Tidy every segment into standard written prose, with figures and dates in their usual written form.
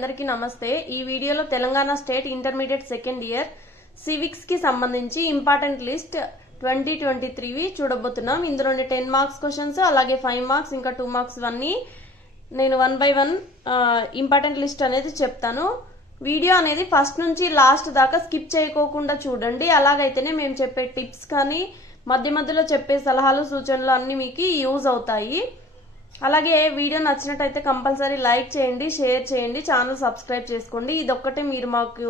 అందరికీ నమస్తే। ఈ వీడియోలో Telangana state intermediate second year civics కి సంబంధించి ఇంపార్టెంట్ లిస్ట్ 2023 చూడబోతున్నాం। ఇందులోని 10 మార్క్స్ క్వశ్చన్స్ అలాగే 5 మార్క్స్ ఇంకా 2 మార్క్స్ అన్ని నేను 1 by 1 ఇంపార్టెంట్ లిస్ట్ అనేది చెప్తాను। వీడియో అనేది ఫస్ట్ నుంచి లాస్ట్ దాకా స్కిప్ చేయకోకుండా చూడండి। అలాగైతేనే మేము చెప్పే టిప్స్ కానీ మధ్య మధ్యలో చెప్పే సలహాలు సూచనలు అన్ని మీకు యూజ్ అవుతాయి। అలాగే వీడియో నచ్చినట్టయితే కంపల్సరీ లైక్ చేయండి, షేర్ చేయండి, ఛానల్ సబ్స్క్రైబ్ చేసుకోండి। ఇదొక్కటే మీరు మాకు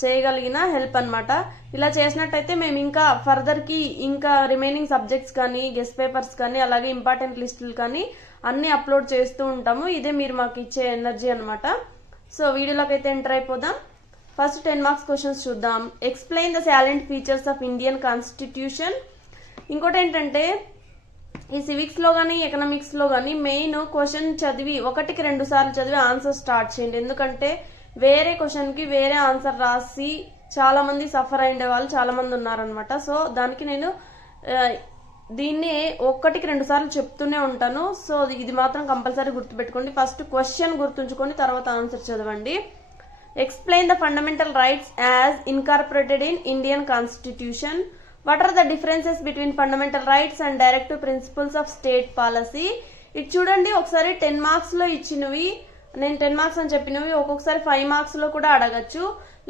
చేయగలిగిన హెల్ప్ అన్నమాట। ఇలా చేసినట్టయితే మేము ఇంకా ఫర్దర్ కి ఇంకా రిమైనింగ్ సబ్జెక్ట్స్ కానీ గెస్ట్ పేపర్స్ కానీ అలాగే ఇంపార్టెంట్ లిస్టులు కానీ అన్ని అప్లోడ్ చేస్తూ ఉంటాము। ఇదే మీరు మాకు ఇచ్చే ఎనర్జీ అన్నమాట। సో వీడియోలోకి అయితే ఎంటర్ అయిపోదాం। ఫస్ట్ 10 మార్క్స్ క్వశ్చన్స్ చూద్దాం। Explain the salient features of Indian constitution. ఇంకోటి ఏంటంటే ఈ సివిక్స్ లో గానీ ఎకనామిక్స్ లో గానీ మెయిన్ క్వశ్చన్ చదివి 1-2 సార్లు చదివి ఆన్సర్ స్టార్ట్ చేయండి। ఎందుకంటే వేరే క్వశ్చన్ కి వేరే ఆన్సర్ రాసి చాలా మంది సఫర్ అయ్యే వాళ్ళు చాలా మంది ఉన్నారనమాట। సో దానికి నేను దీన్ని 1-2 సార్లు చెప్తూనే ఉంటాను। సో ఇది మాత్రం కంపల్సరీ గుర్తుపెట్టుకోండి। ఫస్ట్ క్వశ్చన్ గుర్తుంచుకొని తర్వాత ఆన్సర్ చదవండి। Explain the fundamental rights as incorporated in Indian constitution. What are the differences between fundamental rights and directive principles of state policy? ఇది చూడండి ఒకసారి 10 మార్క్స్ లో ఇచ్చినవి నేను 10 మార్క్స్ అని చెప్పినవి ఒక్కొక్కసారి 5 మార్క్స్ లో కూడా అడగచ్చు,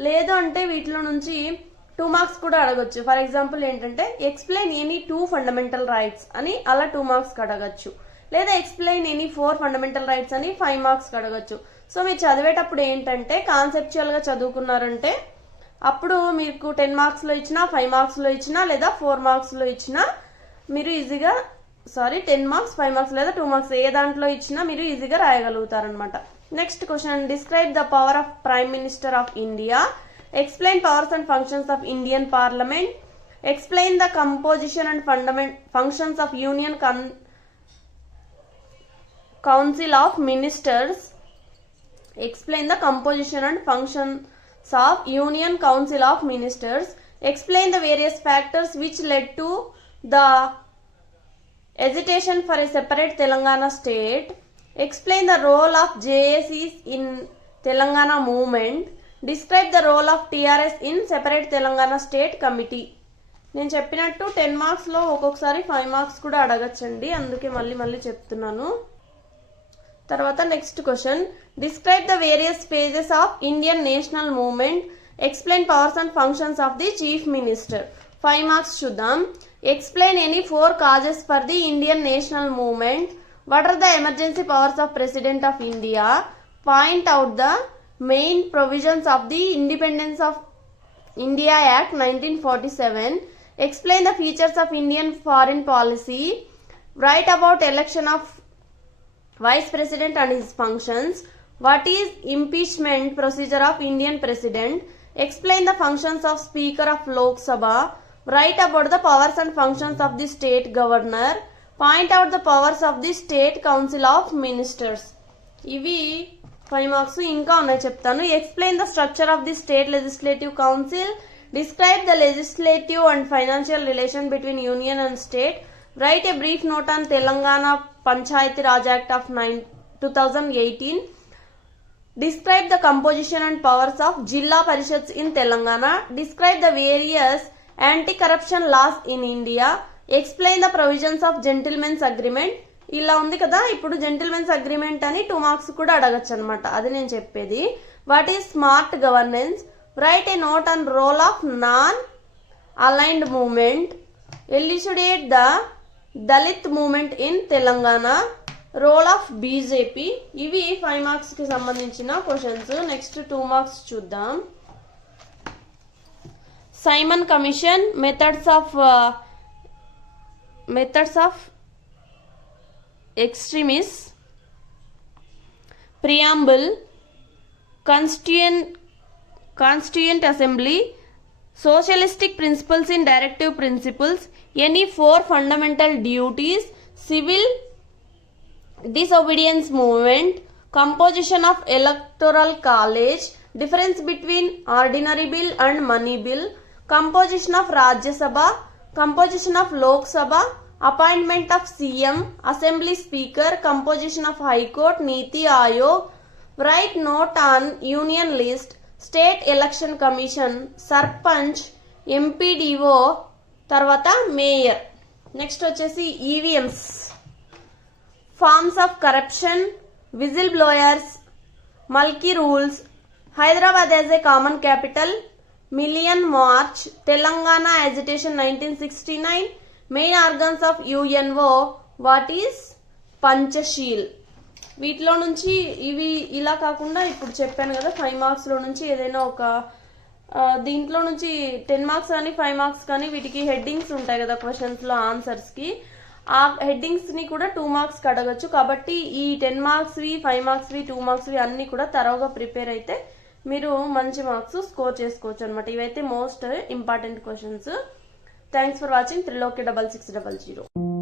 లేదు అంటే వీటిలో నుంచి 2 మార్క్స్ కూడా అడగచ్చు। ఫర్ ఎగ్జాంపుల్ ఏంటంటే ఎక్స్ప్లెయిన్ ఎనీ 2 ఫండమెంటల్ రైట్స్ అని అలా 2 మార్క్స్ అడగచ్చు, లేదా ఎక్స్ప్లెయిన్ ఎనీ 4 ఫండమెంటల్ రైట్స్ అని 5 మార్క్స్ అడగచ్చు। సో మీరు చదివేటప్పుడు ఏంటంటే కాన్సెప్చువల్ గా చదువుకున్నారంటే అప్పుడు మీకు 10 మార్క్స్ లో ఇచ్చినా 5 మార్క్స్ లో ఇచ్చినా లేదా 4 మార్క్స్ లో ఇచ్చినా మీరు ఈజీగా 10 మార్క్స్ 5 మార్క్స్ లేదా 2 మార్క్స్ ఏ దాంట్లో ఇచ్చినా మీరు ఈజీగా రాయగలుగుతారనమాట। Next question describe the power of prime minister of India. Explain powers and functions of Indian parliament. Explain the composition and functions of union council of ministers. Explain the composition and function of Union Council of Ministers. Explain the various factors which led to the hesitation for a separate Telangana state. Explain the role of JACs in Telangana movement. Describe the role of TRS in separate Telangana state committee. నేను చెప్పినట్టు 10 marks లో ఒక్కొక్కసారి 5 marks కూడా అడగచ్చండి, అందుకే మళ్ళీ చెప్తున్నాను। తర్వాత next question describe the various phases of Indian national movement. Explain powers and functions of the chief minister. 5 marks చూద్దాం। Explain any 4 causes for the Indian national movement. What are the emergency powers of president of India. Point out the main provisions of the independence of India act 1947। Explain the features of Indian foreign policy. Write about election of Vice President and his functions. What is impeachment procedure of Indian President? Explain the functions of Speaker of Lok Sabha. Write about the powers and functions of the State Governor. Point out the powers of the State Council of Ministers. ఇవి 5 marks ఇంకా ఉన్నాయి చెప్తాను। Explain the structure of the State Legislative Council. Describe the legislative and financial relation between Union and State. Write a brief note on Telangana Panchayati Raj Act of 2018. Describe the composition and powers of Jilla Parishads in Telangana. Describe the various anti-corruption laws in India. Explain the provisions of Gentleman's Agreement. ఇలా ఉంది కదా, ఇప్పుడు gentlemen's agreement అని 2 marks కూడా అడగచ్చు అనమాట, అది నేను చెప్పేది। What is smart governance. Write a note on role of non aligned movement. Elucidate the Dalit movement in Telangana. Role of BJP. ఇవి 5 మార్క్స్ కి సంబంధించిన క్వశ్చన్స్। నెక్స్ట్ 2 మార్క్స్ చూద్దాం। Simon commission methods of extremist preamble constituent assembly socialistic principles in directive principles, any 4 fundamental duties, civil disobedience movement, composition of electoral college, difference between ordinary bill and money bill, composition of Rajya Sabha, composition of Lok Sabha, appointment of CM, assembly speaker, composition of High Court, Niti Ayog, write note on union list, state election commission, sarpanch, MPDO, తర్వాత mayor. Next వచ్చేసి EVMs, forms of corruption, whistle blowers, Mulki rules, Hyderabad as a common capital, million march, Telangana agitation 1969, main organs of UNO, what is Panchsheel. వీటిలో నుంచి ఇవి ఇలా కాకుండా ఇప్పుడు చెప్పాను కదా 5 మార్క్స్ లో నుంచి ఏదైనా ఒక దీంట్లో నుంచి 10 మార్క్స్ కానీ 5 మార్క్స్ కానీ వీటికి హెడ్డింగ్స్ ఉంటాయి కదా క్వశ్చన్స్ లో ఆన్సర్స్ కి, ఆ హెడ్డింగ్స్ ని కూడా 2 మార్క్స్ కి అడగచ్చు. కాబట్టి ఈ 10 మార్క్స్ వి 5 మార్క్స్ వి 2 మార్క్స్ వి అన్ని కూడా తరోగా ప్రిపేర్ అయితే మీరు మంచి మార్క్స్ స్కోర్ చేసుకోవచ్చు అనమాట. ఇవైతే most important questions. Thanks for watching. 3 6600.